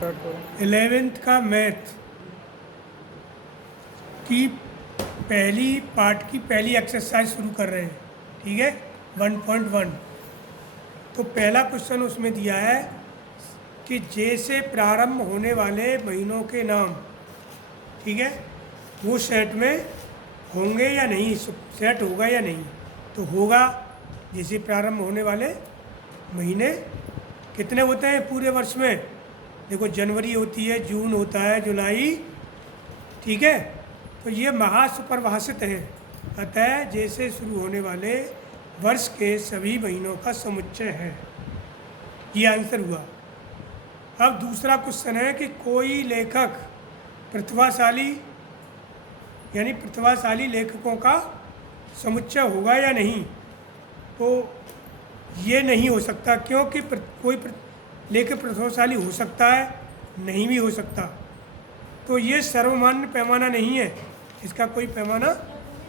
Start करो। 11th का math की पहली पार्ट की पहली एक्सरसाइज शुरू कर रहे हैं। ठीक है, 1.1। तो पहला क्वेश्चन उसमें दिया है कि जे से प्रारंभ होने वाले महीनों के नाम, ठीक है, वो सेट में होंगे या नहीं, सेट होगा या नहीं। तो होगा। जैसे प्रारंभ होने वाले महीने कितने होते हैं पूरे वर्ष में? देखो, जनवरी होती है, जून होता है, जुलाई, ठीक है। तो ये महासुपरिभाषित है। अतः जैसे शुरू होने वाले वर्ष के सभी महीनों का समुच्चय है। ये आंसर हुआ। अब दूसरा क्वेश्चन है कि कोई लेखक प्रतिभाशाली यानी प्रतिभाशाली लेखकों का समुच्चय होगा या नहीं। तो ये नहीं हो सकता, क्योंकि कोई लेखक प्रतिभाशाली हो सकता है, नहीं भी हो सकता। तो ये सर्वमान्य पैमाना नहीं है, इसका कोई पैमाना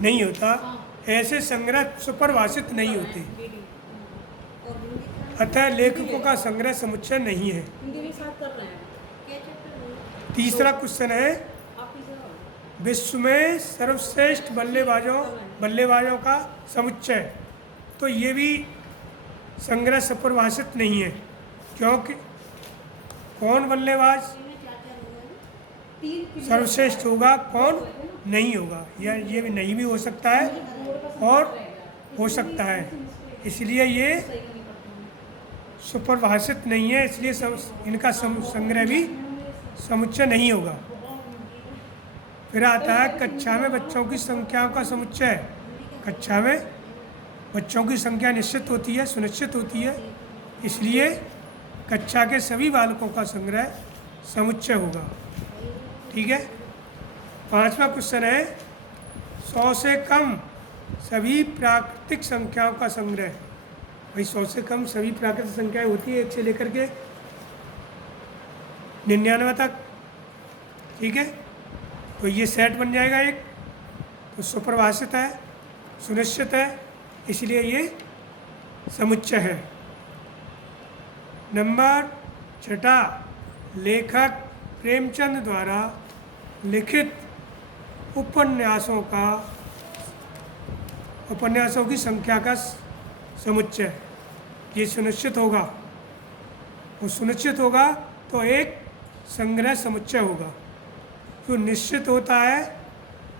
नहीं होता। ऐसे संग्रह सुपरिभाषित नहीं होते। अतः लेखकों का संग्रह समुच्चय नहीं है। तीसरा क्वेश्चन है, विश्व में सर्वश्रेष्ठ बल्लेबाजों का समुच्चय। तो ये भी संग्रह सुपरिभाषित नहीं है, क्योंकि कौन बल्लेबाज सर्वश्रेष्ठ होगा, कौन नहीं होगा, या ये भी नहीं भी हो सकता है और हो सकता है। इसलिए ये सुपरिभाषित नहीं है, इसलिए इनका संग्रह भी समुच्चय नहीं होगा। फिर आता है कक्षा में बच्चों की संख्याओं का समुच्चय। कक्षा में बच्चों की संख्या निश्चित होती है, सुनिश्चित होती है, इसलिए कक्षा के सभी बालकों का संग्रह समुच्चय होगा। ठीक है। पांचवा क्वेश्चन है, 100 से कम सभी प्राकृतिक संख्याओं का संग्रह। भाई 100 से कम सभी प्राकृतिक संख्याएं होती है, 1 से लेकर के 99 तक। ठीक है, तो ये सेट बन जाएगा एक। तो सुपरिभाषित है, सुनिश्चित है, इसलिए ये समुच्चय है। नंबर 6, लेखक प्रेमचंद द्वारा लिखित उपन्यासों की संख्या का समुच्चय। ये सुनिश्चित होगा, वो सुनिश्चित होगा तो एक संग्रह समुच्चय होगा। जो निश्चित होता है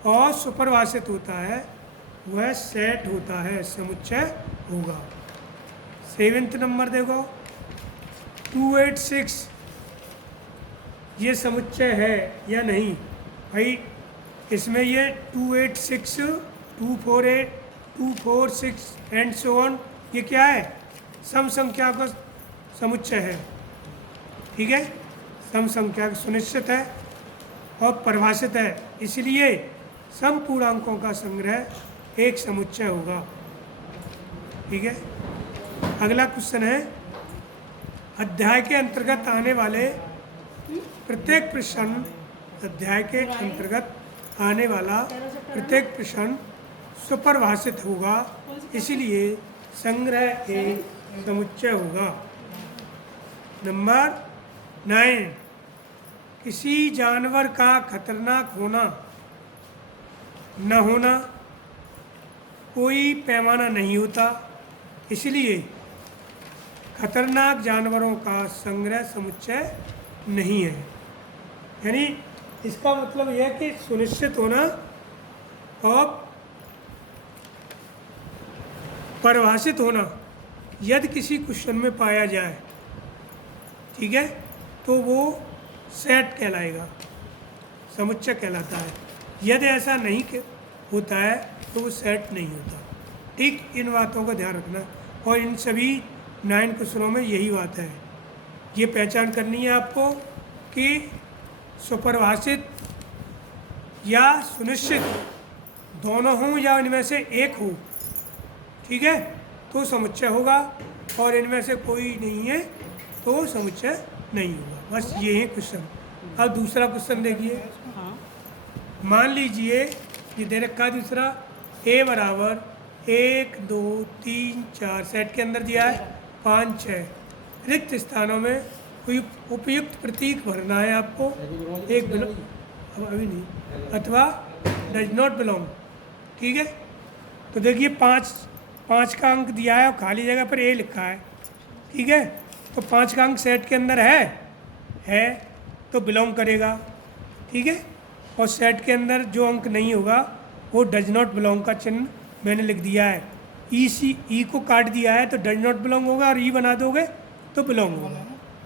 और सुपरिभाषित होता है वह सेट होता है, समुच्चय होगा। 7वां नंबर देखो, 286, ये समुच्चय है या नहीं। भाई इसमें ये 286, 248, 246 एंड सो ऑन, ये क्या है? सम संख्या का समुच्चय है। ठीक है, सम संख्या सुनिश्चित है और परिभाषित है, इसलिए सम पूर्णांकों का संग्रह एक समुच्चय होगा। ठीक है। अगला क्वेश्चन है, अध्याय के अंतर्गत आने वाले प्रत्येक प्रश्न, अध्याय के अंतर्गत आने वाला प्रत्येक प्रश्न सुपरिभाषित होगा, इसलिए संग्रह एक समुच्चय होगा। नंबर 9, किसी जानवर का खतरनाक होना न होना कोई पैमाना नहीं होता, इसलिए खतरनाक जानवरों का संग्रह समुच्चय नहीं है। यानी इसका मतलब यह है कि सुनिश्चित होना और परिभाषित होना यदि किसी क्वेश्चन में पाया जाए, ठीक है, तो वो सेट कहलाएगा, समुच्चय कहलाता है। यदि ऐसा नहीं होता है तो वो सेट नहीं होता। ठीक, इन बातों का ध्यान रखना, और इन सभी 9 क्वेश्चनों में यही बात है। ये पहचान करनी है आपको कि सुपरिभाषित या सुनिश्चित दोनों हों या इनमें से एक हो, ठीक है, तो समुच्चय होगा, और इनमें से कोई नहीं है तो समुच्चय नहीं होगा। बस ये है क्वेश्चन। अब दूसरा क्वेश्चन देखिए। मान लीजिए ये दे रखा है दूसरा, a बराबर 1 2 3 4 सेट के अंदर दिया है 5 6, रिक्त स्थानों में कोई उपयुक्त प्रतीक भरना है आपको, एक बिलोंग, अब अभी नहीं, अथवा डज नॉट बिलोंग। ठीक है, तो देखिए पाँच का अंक दिया है और खाली जगह पर ए लिखा है। ठीक है, तो 5 का अंक सेट के अंदर है तो बिलोंग करेगा। ठीक है, और सेट के अंदर जो अंक नहीं होगा वो डज नॉट बिलोंग का चिन्ह मैंने लिख दिया है। ई को काट दिया है तो डज नॉट बिलोंग होगा, और ई बना दोगे तो बिलोंग होगा।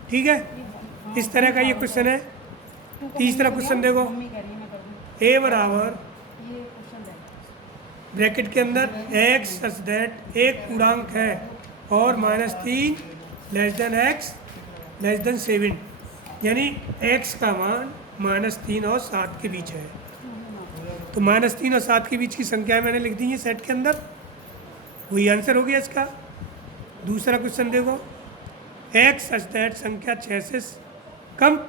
ठीक है, इस तरह का ये क्वेश्चन है। तीसरा क्वेश्चन देखो, ए बराबर ब्रैकेट के अंदर एक्स सच दैट एक पूर्णांक है और -3 less than x less than 7, यानी एक्स का मान -3 और 7 के बीच है। तो -3 और 7 के बीच की संख्या मैंने लिख दी है सेट के अंदर, वही आंसर हो गया इसका। दूसरा क्वेश्चन देखो, एक्स सच दैट संख्या 6 से कम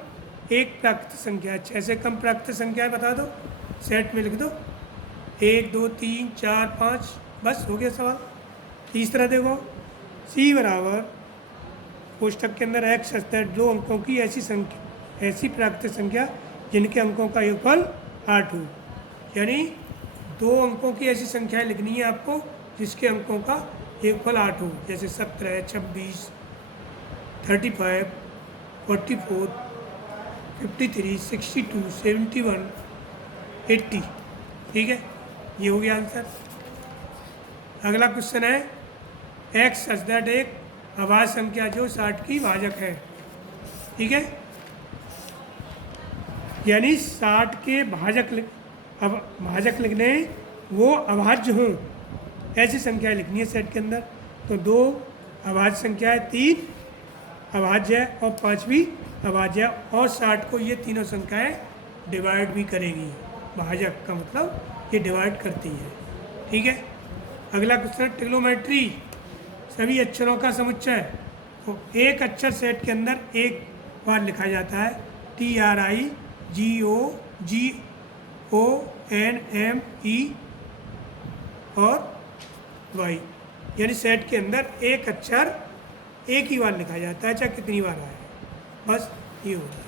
एक प्राकृत संख्या है। 6 से कम प्राकृत संख्या है, बता दो, सेट में लिख दो 1 2 3 4 5, बस हो गया सवाल। तीसरा देखो, सी बराबर कोष्ठक के अंदर एक्स सच दैट 2 अंकों की ऐसी प्राकृत संख्या जिनके अंकों का योगफल 8 हो, यानी 2 अंकों की ऐसी संख्याएं लिखनी है आपको जिसके अंकों का योगफल 8 हो, जैसे 17 26 35 44 53 62 71 80। ठीक है, ये हो गया आंसर। अगला क्वेश्चन है, एक्स सच दैट एक अभाज्य संख्या जो 60 की भाजक है। ठीक है, यानी 60 के भाजक लिखने वो अभाज्य हों ऐसी संख्याएं लिखनी है सेट के अंदर। तो 2 अभाज्य संख्याएं, 3 अभाज्य है और 5वीं अभाज्य है, और 60 को ये तीनों संख्याएं डिवाइड भी करेगी। भाजक का मतलब ये डिवाइड करती है। ठीक है, अगला क्वेश्चन, ट्रिग्नोमेट्री सभी अक्षरों का समुच्चय। तो एक अक्षर सेट के अंदर एक बार लिखा जाता है, TRIGOGONME और वाई, यानी सेट के अंदर एक अक्षर एक ही बार लिखा जाता है, चाहे कितनी बार आए, बस ये होता है।